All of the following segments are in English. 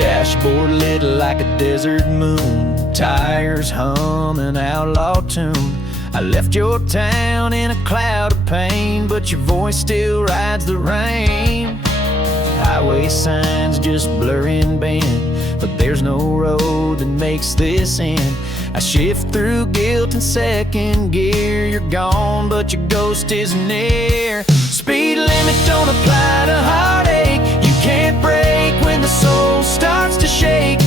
Dashboard lit like a desert moon, tires hum an outlaw tune. I left your town in a cloud of pain, but your voice still rides the rain. Highway signs just blur and bend, but there's no road that makes this end. I shift through guilt in second gear. You're gone, but your ghost is near. Speed limit don't apply to heartache. You can't break when the soul starts to shake.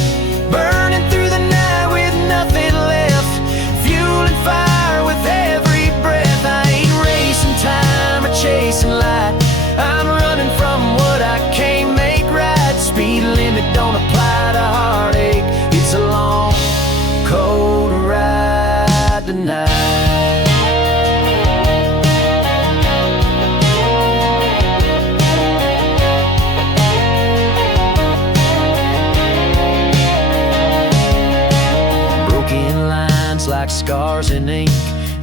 Burning through the night with nothing left, fueling fire with every breath. I ain't racing time or chasing light, I'm running from what I can't make right. Speed limit don't apply to heartache. It's a long, cold ride tonight. Broken lines like scars in ink,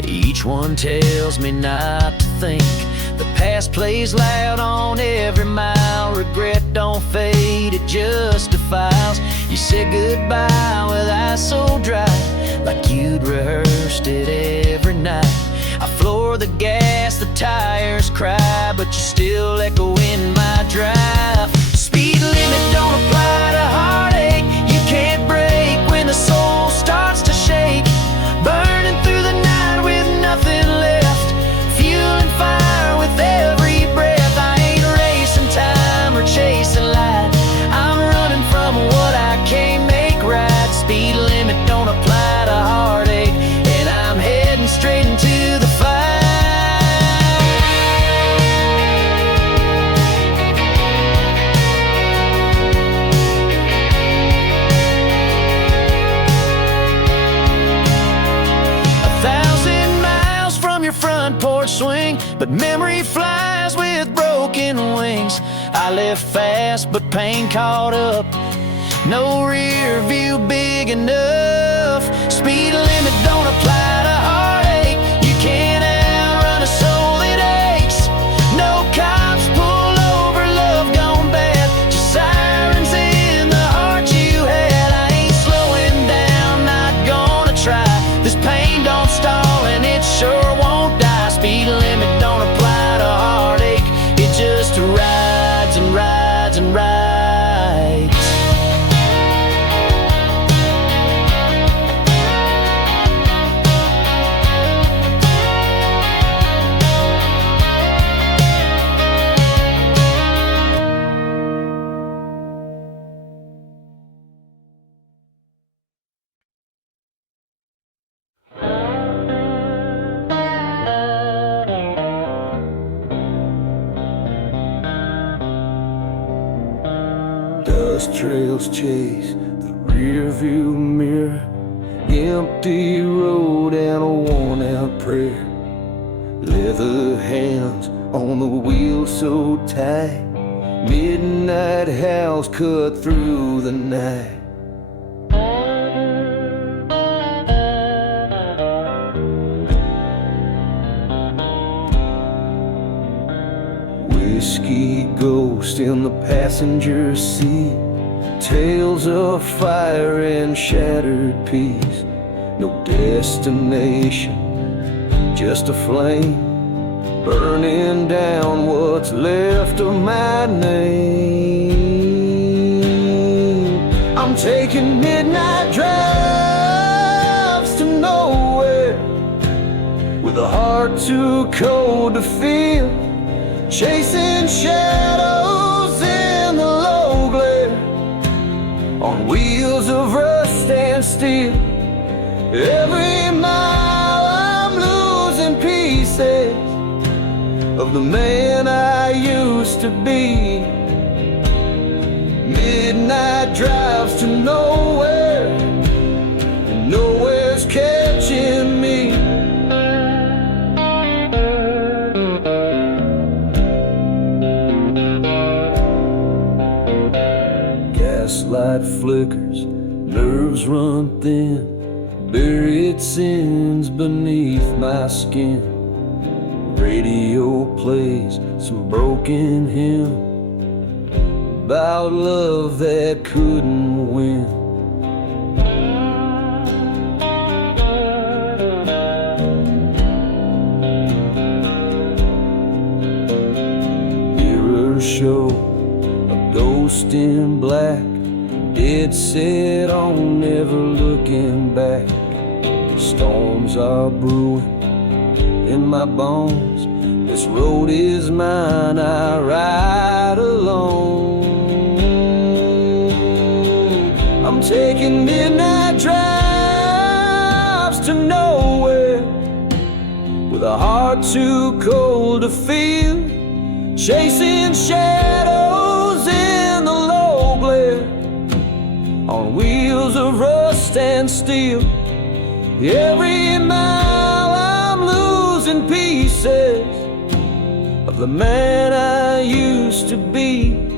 each one tells me not to think. The past plays loud on every mile. Regret don't fade, it just defiles. You said goodbye with eyes so dry, like you'd rehearsed it every night. I floor the gas, the tires cry, but you still echo in my drive. Speed limit don't apply to heartache. You can't break when the soul starts to shake. Burning through the night with nothing left, fueling fire with every breath. I ain't racing time or chasing light, I'm running from what I can't make right. Speed limit don't apply to heartache, and I'm heading straight into the fight. 1,000 miles from your front porch swing, but memory flies with broken wings. I left fast, but pain caught up. No rear view big enough. Speed limit don't apply to heartache. You can't outrun a soul that aches. No cops pull over love gone bad, just sirens in the heart you had. I ain't slowing down, not gonna try. This pain don't stall and it sure won't die. Speed limit don't apply to heartache. It just rides and rides and rides. Dust trails chase the rear view mirror, empty road and a worn out prayer. Leather hands on the wheel so tight, midnight howls cut through the night. Whiskey ghost in the passenger seat, tales of fire and shattered peace. No destination, just a flame, burning down what's left of my name. I'm taking midnight drives to nowhere, with a heart too cold to feel, chasing shadows in the low glare, on wheels of rust and steel. Every mile I'm losing pieces of the man I used to be. Midnight drives to nowhere, and nowhere's catching me. Gaslight flickers, nerves run thin, buried sins beneath my skin. Radio plays some broken hymn, about love that couldn't win. Mirrors show a ghost in black, dead set on never looking back. Storms are brewing in my bones. This road is mine, I ride alone. I'm taking midnight drives to nowhere, with a heart too cold to feel, chasing shadows in the low glare, on wheels of rust and steel. Every mile I'm losing pieces of the man I used to be.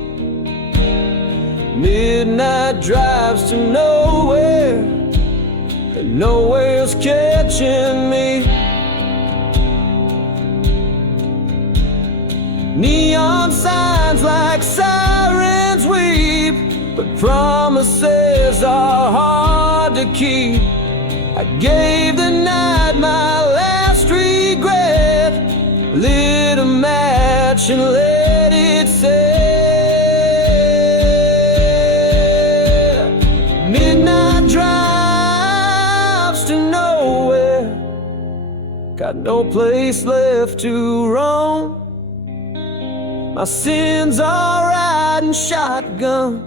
Midnight drives to nowhere, and nowhere's catching me. Neon signs like sirens weep, but promises are hard to keep. I gave the night my last regret, lit a match and let it set. Midnight drives to nowhere, got no place left to roam. My sins are riding shotgun,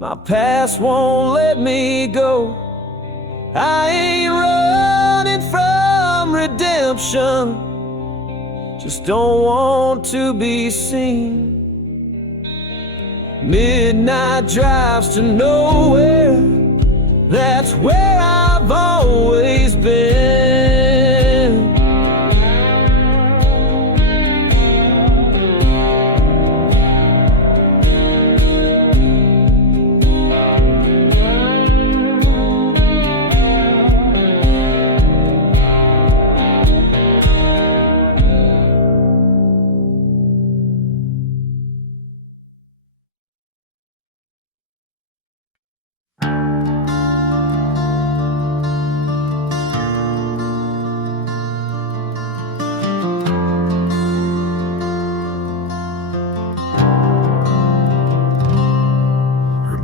my past won't let me go. I ain't running from redemption, just don't want to be seen. Midnight drives to nowhere, that's where I've always been.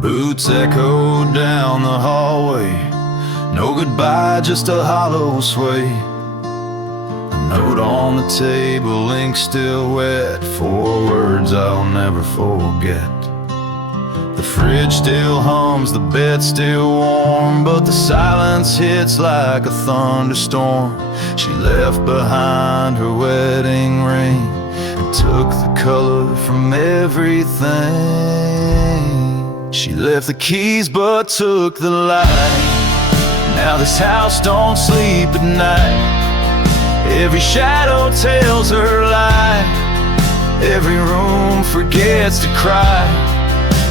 Boots echoed down the hallway, no goodbye, just a hollow sway. A note on the table, ink still wet, 4 words I'll never forget. The fridge still hums, the bed still warm, but the silence hits like a thunderstorm. She left behind her wedding ring and took the color from everything. She left the keys but took the light. Now this house don't sleep at night. Every shadow tells her lie. Every room forgets to cry.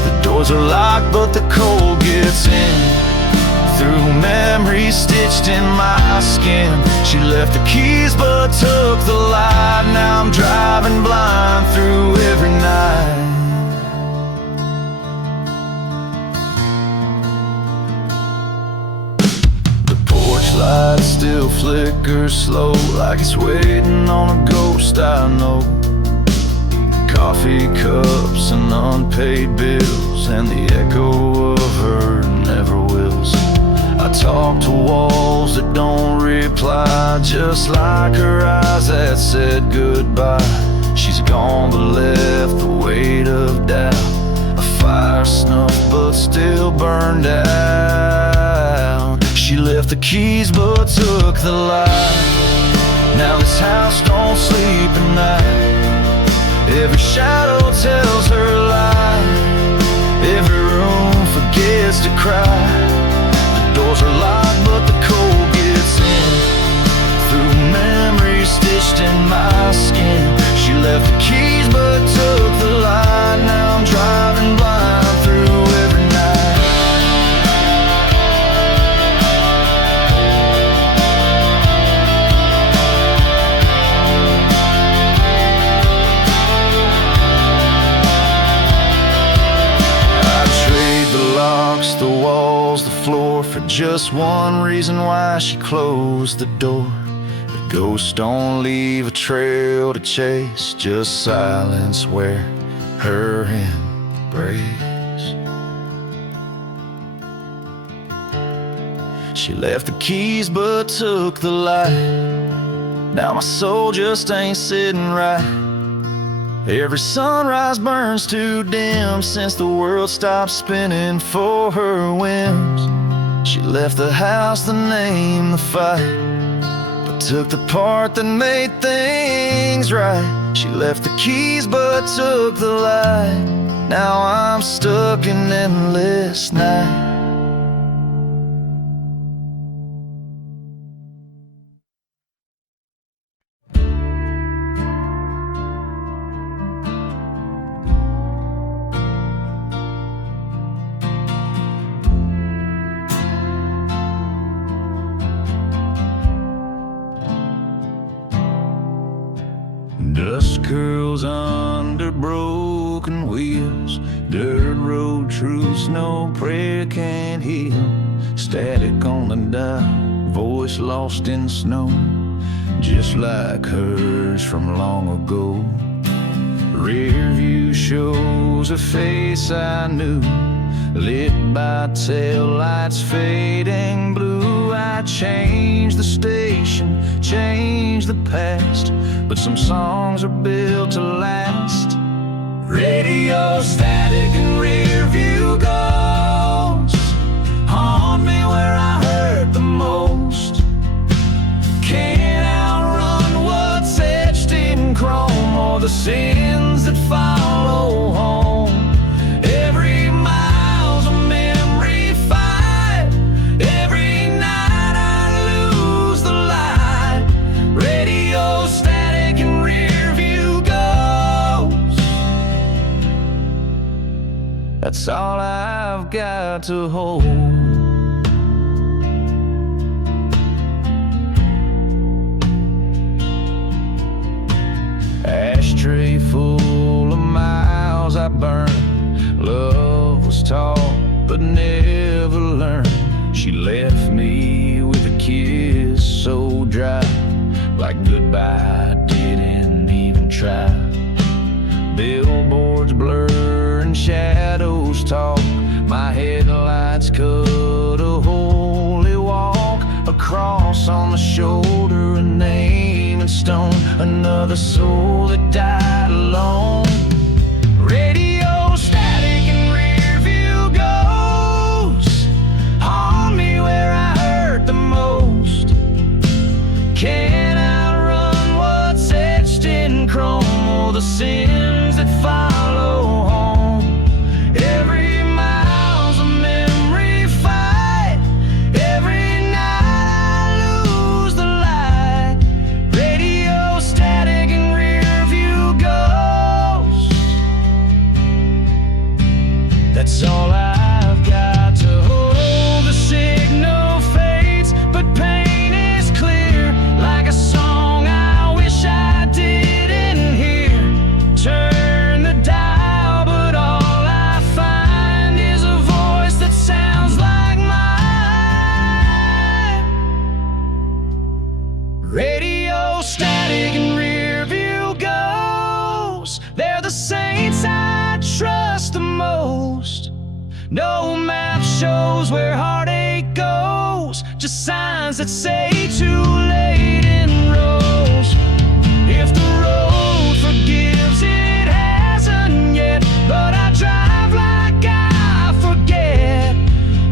The doors are locked but the cold gets in, through memories stitched in my skin. She left the keys but took the light. Now I'm driving blind through every night. Light still flickers slow, like it's waiting on a ghost I know. Coffee cups and unpaid bills, and the echo of her never wills. I talk to walls that don't reply, just like her eyes that said goodbye. She's gone but left the weight of doubt, a fire snuffed but still burned out. She left the keys but took the light. Now this house don't sleep at night. Every shadow tells her lie. Every room forgets to cry. The doors are locked but the cold gets in, through memories stitched in my skin. She left the keys but took the light. Now I'm driving blind through every night. before for just one reason why she closed the door. The ghosts don't leave a trail to chase, just silence where her embrace. She left the keys but took the light. Now my soul just ain't sitting right. Every sunrise burns too dim since the world stopped spinning for her whims. She left the house, the name, the fight, but took the part that made things right. She left the keys but took the light. Now I'm stuck in endless night. Dust curls under broken wheels, dirt road truths no prayer can heal. Static on the dial, voice lost in snow, just like hers from long ago. Rearview shows a face I knew, lit by tail lights fading blue. I changed the station, changed the past, but some songs are built to last. Radio static and rear view ghosts haunt me where I hurt the most. Can't outrun what's etched in chrome or the sins that follow home. Every mile's a memory fight. Every night I lose the light. Radio static and rear view ghosts. That's all I've got to hold. Ashtray full of miles I burned. Love was taught but never learned. She left me with a kiss so dry, like goodbye didn't even try. Billboards blur and shadows talk. My headlights cut a holy walk. A cross on the shoulder, a name in stone. Another soul that died alone. Radio static and rear view ghosts haunt me where I hurt the most. Can't outrun what's etched in chrome or the sins that follow home. Every mile's a memory fight. Every night I lose the light. Radio static and rear view ghosts. That's all I've got to hold. The signal fades, but pain is clear, like a song I wish I didn't hear. Turn the dial, but all I find is a voice that sounds like mine. Radio static and rear view ghosts. They're the saints I trust the most. No map shows where heartache goes, just signs that say too late in rows. If the road forgives, it hasn't yet, but I drive like I forget.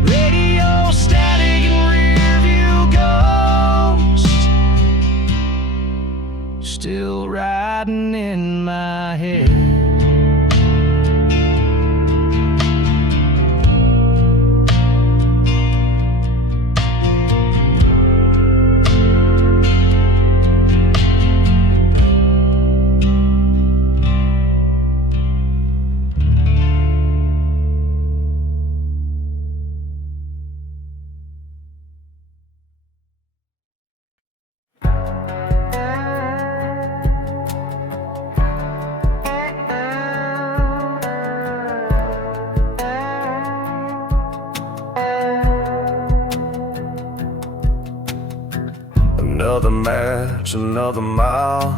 Radio static and rear view ghosts still riding in my head. Another match, another mile,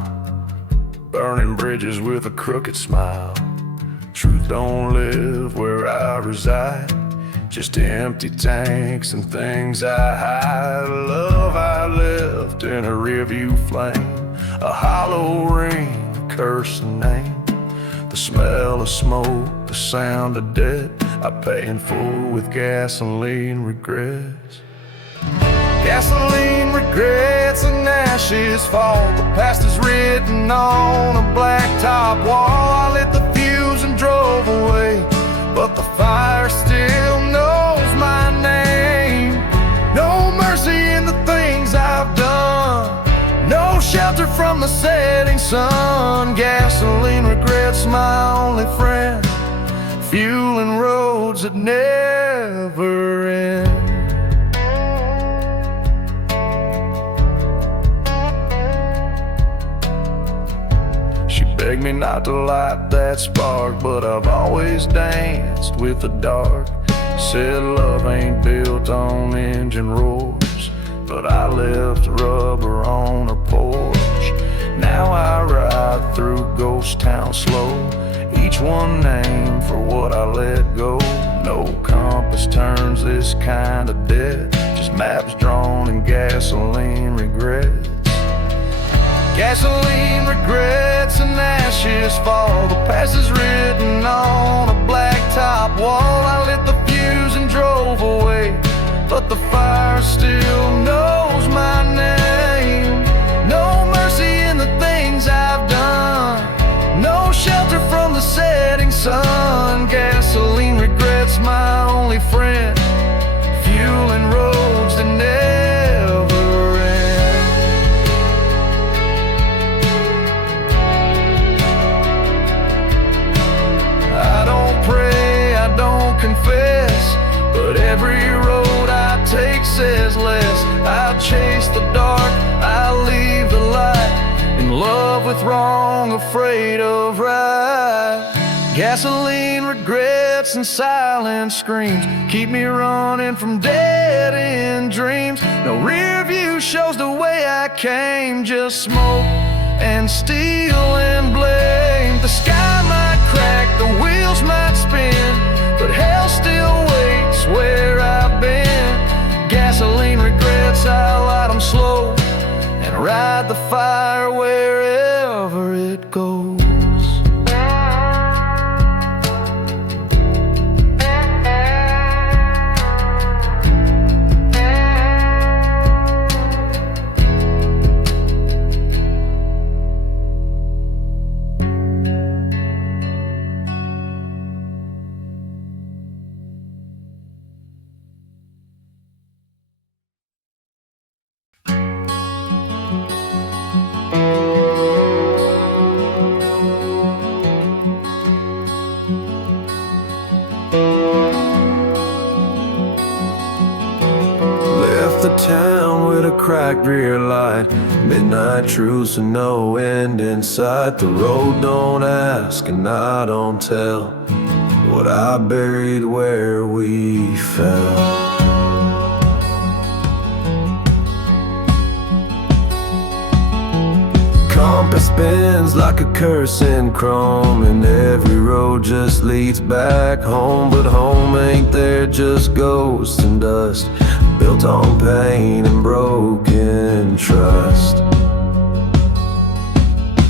burning bridges with a crooked smile. Truth don't live where I reside, just empty tanks and things I hide. Love I left in a rearview flame, a hollow ring, a cursing name. The smell of smoke, the sound of death, I pay in full with gasoline regrets. Gasoline regrets and ashes fall. The past is written on a blacktop wall. I lit the fuse and drove away, but the fire still knows my name. No mercy in the things I've done, no shelter from the setting sun. Gasoline regrets my only friend, fueling roads that never end. She begged me not to light that spark, but I've always danced with the dark. Said love ain't built on engine roars, but I left rubber on her porch. Now I ride through ghost town slow, each one named for what I let go. No compass turns this kind of debt, just maps drawn in gasoline regrets. Gasoline regrets and ashes fall. The past is written on a blacktop wall. I lit the fuse and drove away, but the fire still knows my name. No mercy in the things I've done, no shelter from the setting sun. Gasoline regrets my only friend, fueling roads that never end. I don't pray, I don't confess, but every road I take says less. I chase the dark, I leave the light, in love with wrong, afraid of right. Gasoline regrets and silent screams keep me running from dead-end dreams. No rear view shows the way I came, just smoke and steel and blame. The sky might crack, the wheels might spin, but hell still waits where I've been. Gasoline regrets, I light them slow and ride the fire wherever it goes. Left the town with a cracked rear light, midnight truce and no end in sight. The road don't ask and I don't tell what I buried where we fell. Compass spins like a curse in chrome, and every road just leads back home. But home ain't there, just ghosts and dust, built on pain and broken trust.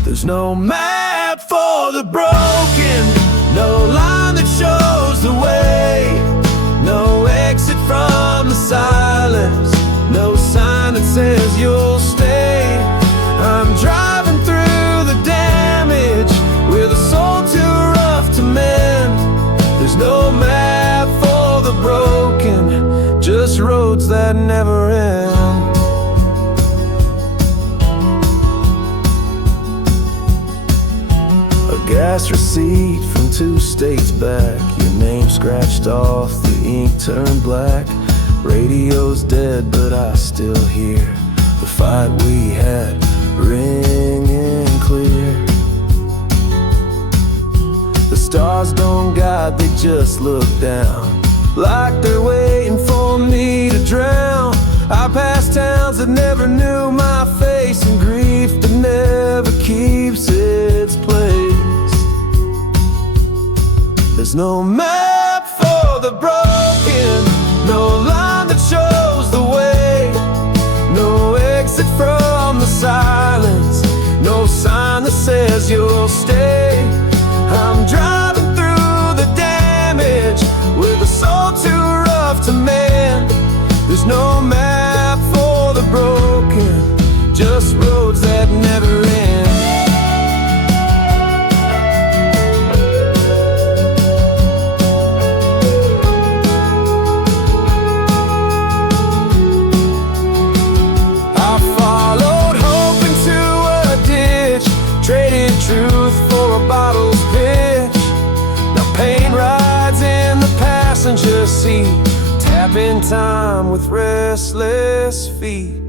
There's no map for the broken, no line that shows the way, no exit from the silence, no sign that says you'll stay. I'm driving through the damage with a soul too rough to mend. There's no map for the broken, just roads that never end. A gas receipt from 2 states back, your name scratched off, the ink turned black. Radio's dead, but I still hear the fight we had ringing clear. The stars don't guide, they just look down, like they're waiting for me to drown. I passed towns that never knew my face, keeps its place. There's no map for the broken, no line that shows the way, no exit from the silence, no sign that says you'll stay. I'm driving through the damage with a soul too rough to mend. There's no map for the broken, just roads that never end. I followed hope into a ditch, traded truth for a bottle's pitch. Now pain rides in the passenger seat, tapping time with restless feet.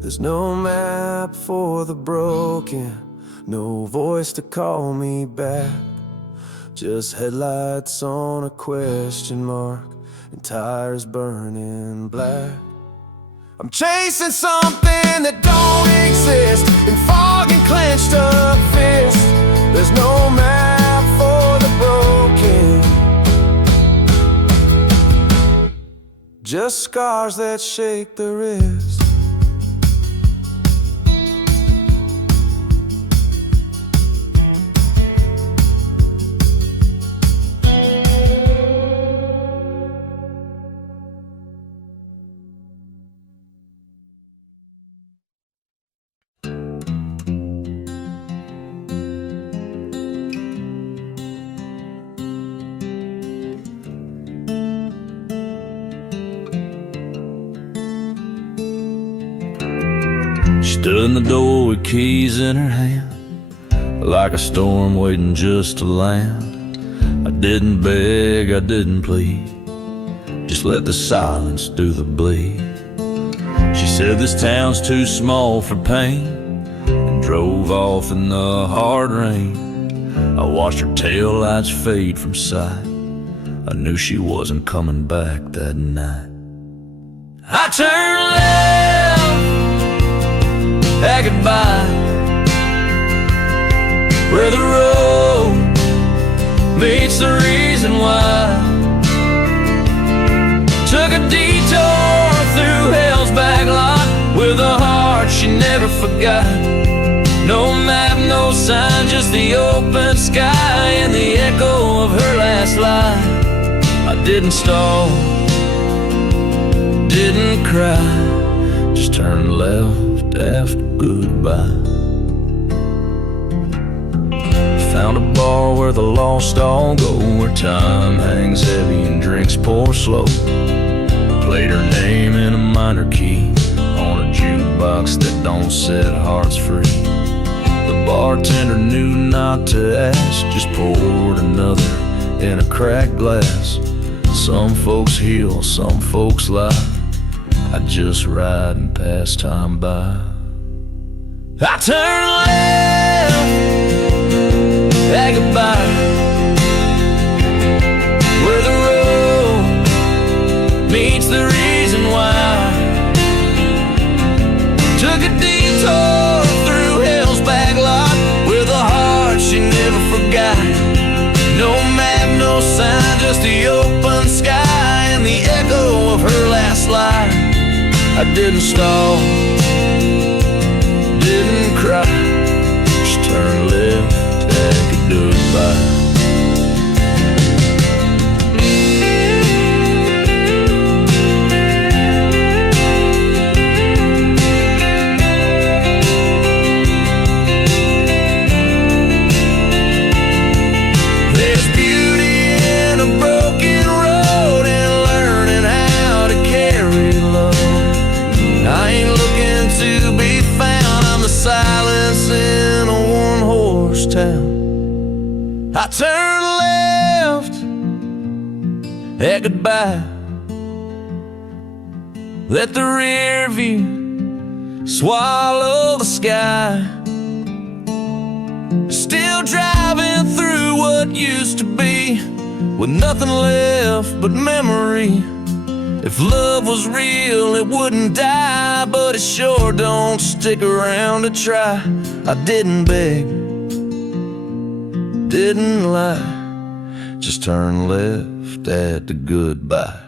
There's no map for the broken, no voice to call me back, just headlights on a question mark and tires burning black. I'm chasing something that don't exist in fog and clenched up fists. There's no map for the broken, just scars that shake the wrist. Stood in the door with keys in her hand, like a storm waiting just to land. I didn't beg, I didn't plead, just let the silence do the bleed. She said this town's too small for pain, and drove off in the hard rain. I watched her taillights fade from sight, I knew she wasn't coming back that night. I turned left at goodbye, where the road meets the reason why. Took a detour through hell's back lot, with a heart she never forgot. No map, no sign, just the open sky and the echo of her last lie. I didn't stall, didn't cry, just turned left after goodbye. Found a bar where the lost all go, where time hangs heavy and drinks pour slow. Played her name in a minor key on a jukebox that don't set hearts free. The bartender knew not to ask, just poured another in a cracked glass. Some folks heal, some folks lie, I just ride and pass time by. I turn left at goodbye, where the road meets the reason why. Took a detour through hell's back lot, with a heart she never forgot. No map, no sign, just the open sky and the echo of her last lie. I didn't stall, didn't cry, just turned left at goodbye. There's beauty in a broken road and learning how to carry love. I ain't looking to be found, I'm the silence in a one-horse town. I turned left at goodbye, let the rear view swallow the sky. Still driving through what used to be, with nothing left but memory If love was real, it wouldn't die, but it sure don't stick around to try. I didn't beg, didn't lie, just turned left at the goodbye.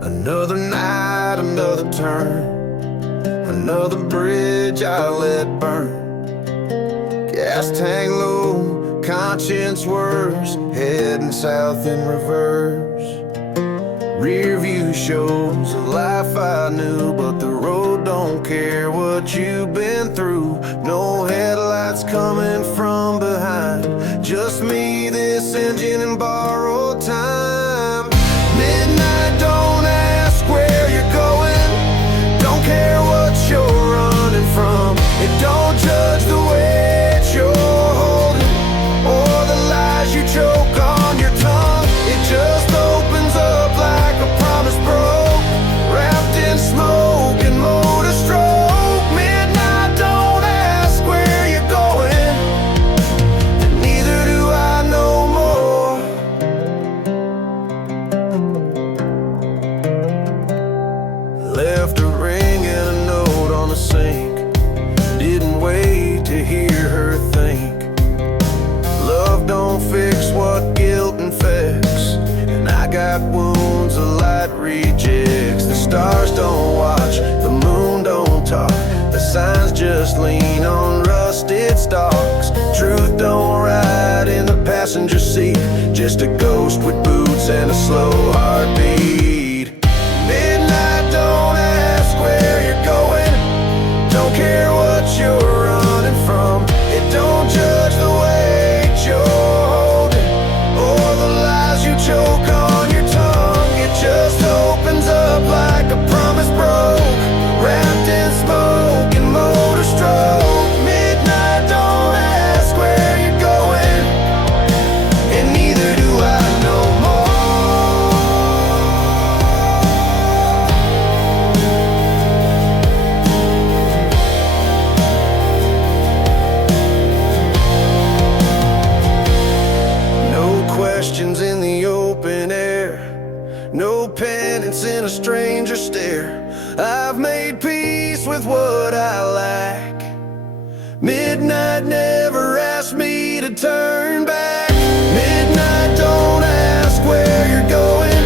Another night, another turn, another bridge I let burn. Gas tank low, conscience worse, heading south in reverse. Rearview shows a life I knew, but the road don't care what you've been through. No headlights coming from behind, just me, this engine, and borrowed time. Midnight, don't ask where you're going, don't care what you're running from. It don't judge the weight you're holding or the lies you choke on your tongue. It just opens up like a promise broke, wrapped in smoke and motor stroke. Midnight, don't ask where you're going, and neither do I no more. Left a ring and a note on the sink, didn't wait to hear her think. Love don't fix what guilt infects, and I got wounds the light rejects. The stars don't watch, the moon don't talk, the signs just lean on rusted stalks. Truth don't ride in the passenger seat, just a ghost with boots and a slow heartbeat. Midnight, don't ask where you're going, don't care what you're running from. It don't judge the weight you're holding or the lies you choke on your tongue. It just opens up like a promise broke, wrapped in smoke and motor stroke. Midnight, don't ask where you're going, and neither do I no more. No questions in the open air, no penance in a stranger stare. I've made peace with what I lack. Midnight never asked me to turn back. Midnight, don't ask where you're going,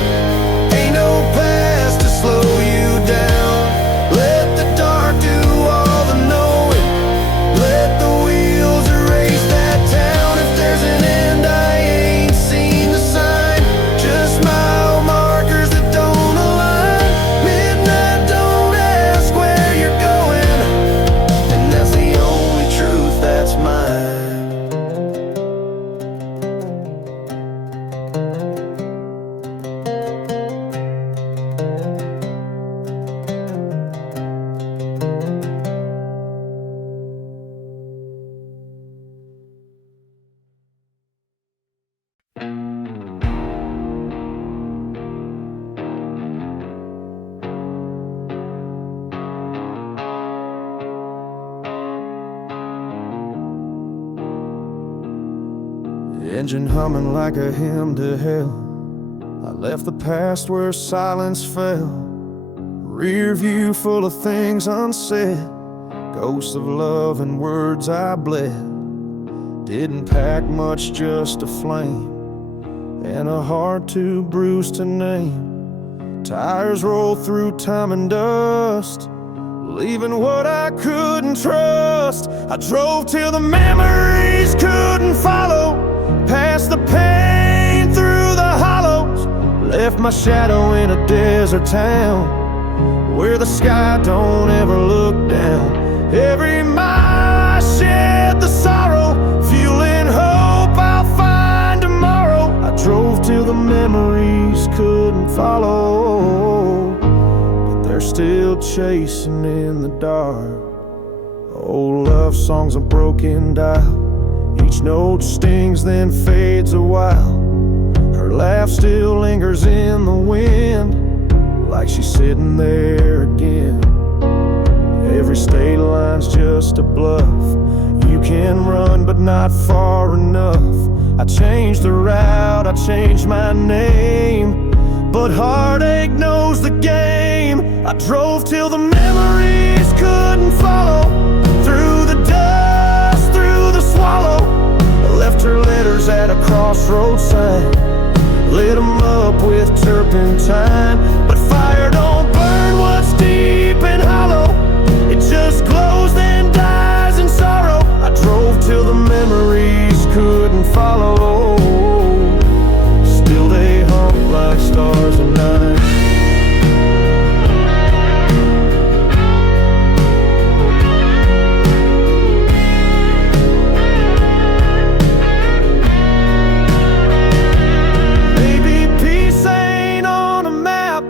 ain't no past to slow you down. Let the dark do all the knowing, let the wheels erase that town. If there's an end, I ain't seen the sign, just mile markers that don't align. Midnight, don't ask where you're going, and that's the only truth that's mine. Engine humming like a hymn to hell, I left the past where silence fell. Rear view full of things unsaid, ghosts of love and words I bled. Didn't pack much, just a flame and a heart too bruised to name. Tires roll through time and dust, leaving what I couldn't trust. I drove till the memories couldn't follow, past the pain through the hollows. Left my shadow in a desert town, where the sky don't ever look down. Every mile I shed the sorrow, fueling hope I'll find tomorrow. couldn't follow, but they're still chasing in the dark. Old love songs are broken dial, each note stings then fades a while. Her laugh still lingers in the wind, like she's sitting there again. Every state line's just a bluff. You can run but not far enough. I changed the route, I changed my name, but heartache knows the game. I drove till the memories couldn't follow, through the dust, through the swallow. I left her letters at a crossroads sign, lit them up with turpentine. But fire don't burn what's deep and hollow, it just glows then dies in sorrow. I drove till the memories couldn't follow, still they hung like stars at night. Maybe peace ain't on a map,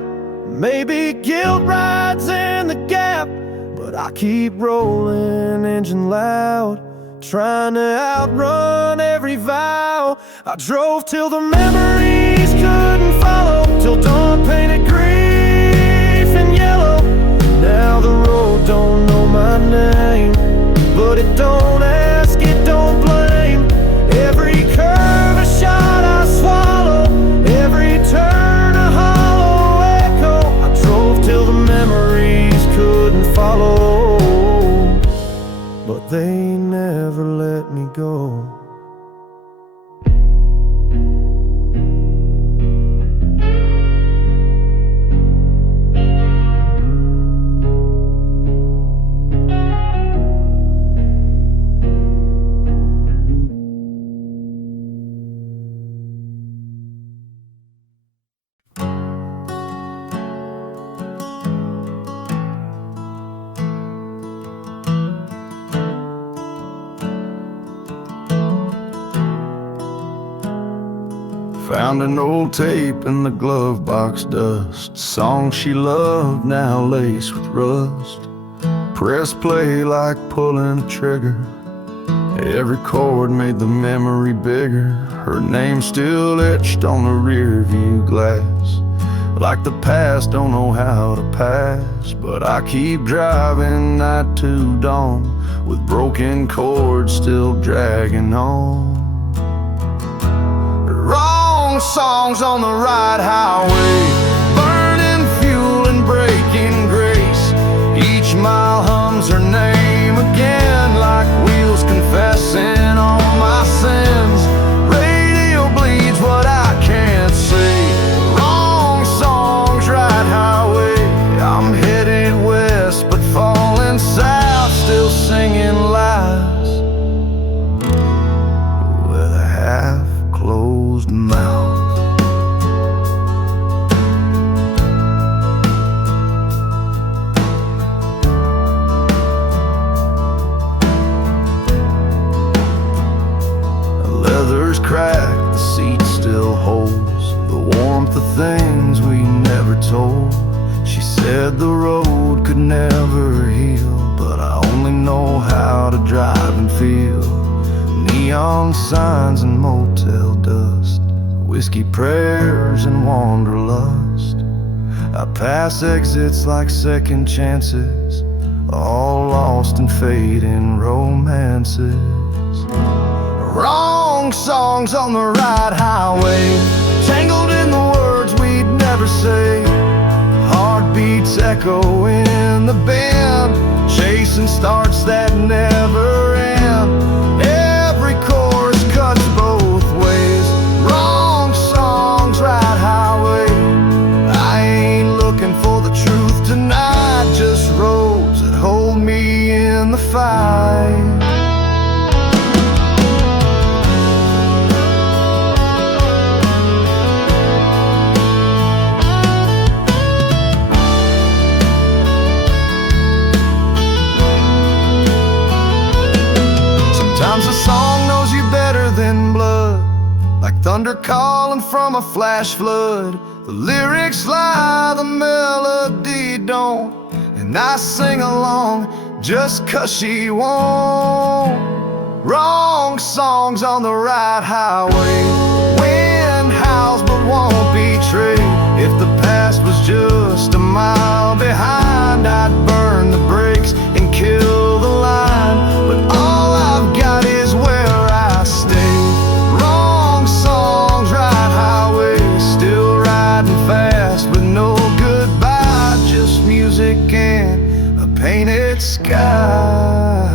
maybe guilt rides in the gap, but I keep rolling, engine loud, trying to outrun every vow. I drove till the memories couldn't follow, till dawn painted grief in yellow. Now the road don't know my name, but it don't ask, it don't blame. Every curve a shot I swallow, every turn a hollow echo. I drove till the memories couldn't follow, but they never let me go. Found an old tape in the glove box dust, songs she loved now laced with rust. Press play like pulling a trigger, every chord made the memory bigger. Her name still etched on the rear view glass, like the past don't know how to pass. But I keep driving night to dawn, with broken chords still dragging on. Wrong songs on the right highway, burning fuel and breaking grace. Each mile hums her name again, like wheels confessing all my sins. Radio bleeds what I can't say. Wrong songs, right highway. I'm headed west but falling south, still singing lies with a half-closed mouth. Leather's cracked, the seat still holds the warmth of things we never told. She said the road could never heal, but I only know how to drive and feel. Neon signs and motel dust, whiskey prayers and wanderlust. I pass exits like second chances, all lost in fading romances. Wrong songs on the right highway, tangled in the words we'd never say. Heartbeats echo in the bend, chasing starts that never end. Every chorus cuts both ways. Wrong songs, right highway. I ain't looking for the truth tonight, just roads that hold me in the fight. Sometimes a song knows you better than blood, like thunder calling from a flash flood. The lyrics lie, the melody don't, and I sing along just 'cause she won't. Wrong songs on the right highway. Wind howls but won't betray. If the past was just a mile behind, I'd burn the brakes and kill the line. But all I've got is where I stay. Wrong songs, right highway, still riding fast, but no goodbye, just music and a painted sky.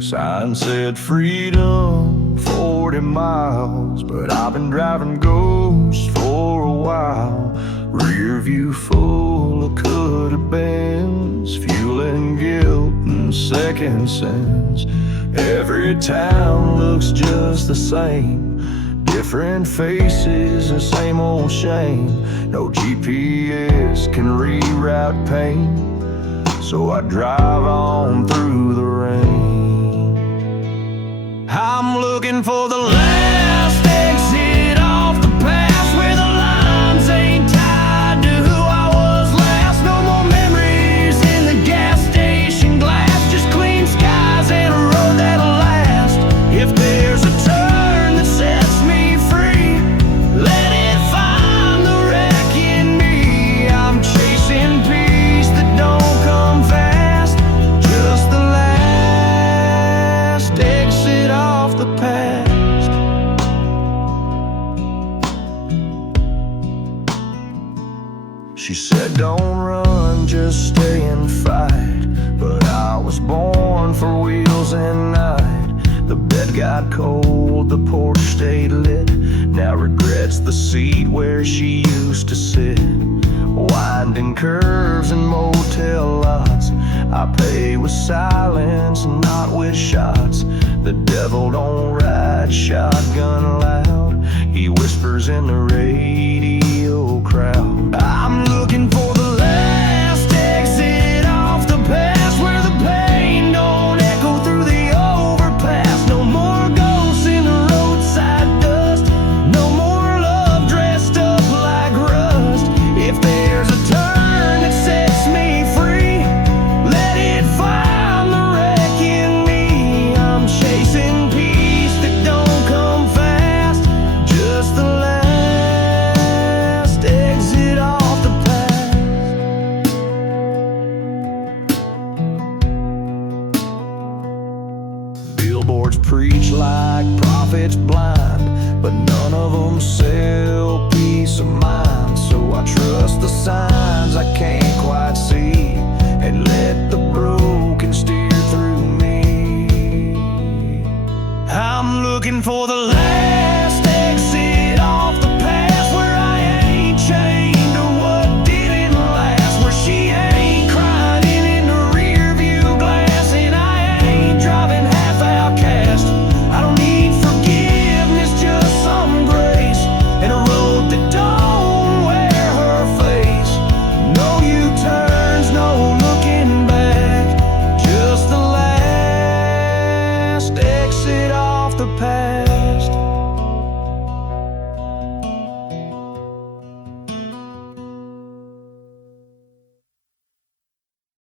Sign said freedom, 40 miles, but I've been driving Ghost for a while. Rearview full of coulda beens, fueling guilt and second sense. Every town looks just the same, different faces and same old shame. No GPS can reroute pain, so I drive on through the rain. I'm looking for the last exit off the path where the lines ain't tied to who I was last. No more memories in the gas station glass, just clean skies and a road that'll last. If there's a turn that sets me free, let it find the wreck in me. I'm chasing peace that don't come fast, just the last exit off the past. She said don't run, just stay and fight, but I was born for wheels and night. The bed got cold, the porch stayed lit, now regrets the seat where she used to sit. Winding curves and motel lots, I pay with silence and not with shots. The devil don't ride shotgun loud, he whispers in the radio crowd. I'm looking for the last exit off the past where the pain don't echo through the overpass. No more ghosts in the roadside dust, no more love dressed up like rust. If there's a turn that sets me free, let it find the wreck in me. I'm chasing peace that don't come fast, just the last exit off the past. Billboards preach like prophets blind, but none of them sell peace of mind. So I trust the signs I can't quite see and let the broken steer through me. I'm looking for the last exit off the path where I ain't chained to what didn't last, where she ain't crying in the rear view glass, and I ain't driving half outcast. I don't need forgiveness, just some grace, and a road that don't wear her face. No U-turns, no looking back, just the last exit off the path.